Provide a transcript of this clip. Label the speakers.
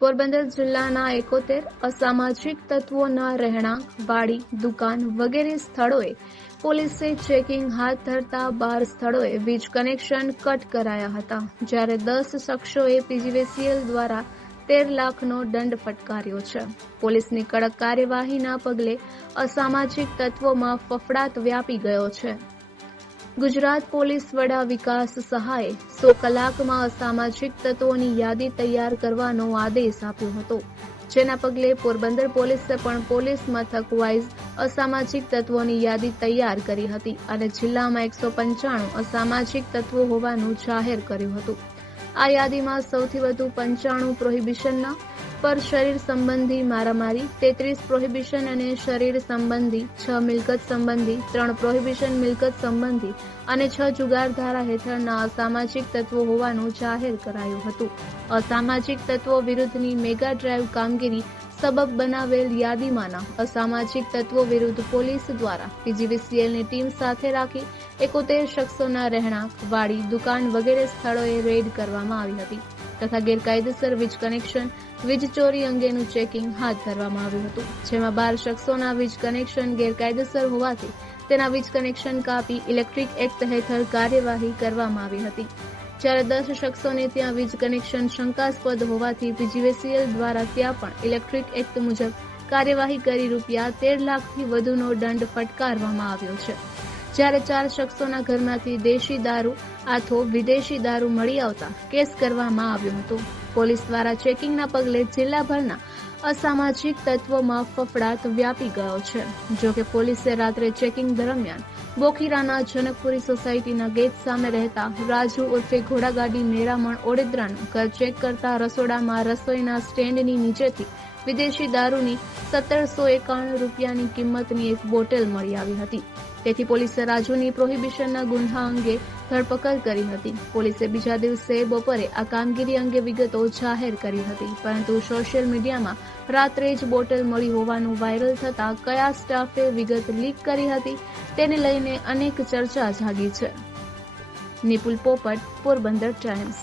Speaker 1: પોરબંદર જિલ્લાના એકોતેર અસામાજિક તત્વોના રહેણાંક, વાડી, દુકાન વગેરે સ્થળોએ પોલીસે ચેકિંગ હાથ ધરતા બાર સ્થળોએ વીજ કનેક્શન કટ કરાયા હતા, જ્યારે દસ શખ્સોએ પીજીવીસીએલ દ્વારા તેર લાખનો દંડ ફટકાર્યો છે. પોલીસની કડક કાર્યવાહીના પગલે અસામાજિક તત્વોમાં ફફડાટ વ્યાપી ગયો છે. ગુજરાત પોલીસ વડા વિકાસ સહાયે સો કલાકમાં અસામાજિક તત્વોની યાદી તૈયાર કરવાનો આદેશ આપ્યો હતો. જેના પગલે પોરબંદર પોલીસે પણ પોલીસ મથક વાઇઝ અસામાજિક તત્વોની યાદી તૈયાર કરી હતી અને જિલ્લામાં એકસો પંચાણું અસામાજિક તત્વો હોવાનું જાહેર કર્યું હતું. આ યાદીમાં સૌથી વધુ પંચાણું પ્રોહિબિશનના પર શરીર સંબંધી મારામારી, તેત્રીસ પ્રોહિબિશન અને શરીર સંબંધી, છ મિલકત સંબંધી, ત્રણ પ્રોહિબિશન, મિલકત સંબંધી અને છ જુગાર ધારા હેઠળના અસામાજિક તત્વો હોવાનું જાહેર કરાયું હતું. અસામાજિક તત્વો વિરુદ્ધની મેગા ડ્રાઈવ કામગીરી સબબ બનાવેલ યાદીમાંના અસામાજિક તત્વો વિરુદ્ધ પોલીસ દ્વારા પીજીવીસીએલની ટીમ સાથે રાખી એકોતેર શખ્સોના રહેણાંક, વાડી, દુકાન વગેરે સ્થળોએ રેડ કરવામાં આવી હતી. તથા ગેરકાયદેસર વીજ કનેક્શન, વીજ ચોરી અંગેનું ચેકિંગ હાથ ધરવામાં આવ્યું હતું, જેમાં બાર શખ્સોના વીજ કનેક્શન ગેરકાયદેસર હોવાથી તેના વીજ કનેક્શન કાપી ઇલેક્ટ્રિક એક્ટ હેઠળ કાર્યવાહી કરવામાં આવી હતી. જ્યારે દસ શખ્સોને ત્યાં વીજ કનેક્શન શંકાસ્પદ હોવાથી પીજીવીસીએલ દ્વારા ત્યાં પણ ઇલેક્ટ્રિક એક્ટ મુજબ કાર્યવાહી કરી રૂપિયા તેર લાખથી વધુનો દંડ ફટકારવામાં આવ્યો છે. જ્યારે ચાર શખ્સોના ઘરમાંથી દેશી દારૂ આથો વિદેશી દારૂ મળી આવતા કેસ કરવામાં આવ્યો હતો. પોલીસ દ્વારા ચેકિંગના પગલે જિલ્લાભરના અસામાજિક તત્વોમાં ફફડાટ વ્યાપી ગયો છે. જોકે પોલીસે રાત્રે ચેકિંગ દરમિયાન બોખીરાના જનકપુરી સોસાયટીના ગેટ સામે રહેતા રાજુ ઉર્ફે ઘોડાગાડી મેરામણ ઓડેદરાનું ઘર ચેક કરતા રસોડામાં રસોઈના સ્ટેન્ડની નીચેથી વિદેશી દારૂની સત્તરસો એકાણું રૂપિયાની કિંમતની એક બોટલ મળી આવી હતી. તેથી પોલીસે રાજુની પ્રોહિબિશનના ગુન્હા અંગે ધરપકડ કરી હતી. પોલીસે બીજા દિવસે બપોરે આ કામગીરી અંગે વિગતો જાહેર કરી હતી. પરંતુ સોશિયલ મીડિયામાં રાત્રે જ બોટલ મળી હોવાનું વાયરલ થતા કયા સ્ટાફે વિગત લીક કરી હતી તેને લઈને અનેક ચર્ચા જાગી છે. નિપુલ પોપટ, પોરબંદર ટાઈમ્સ.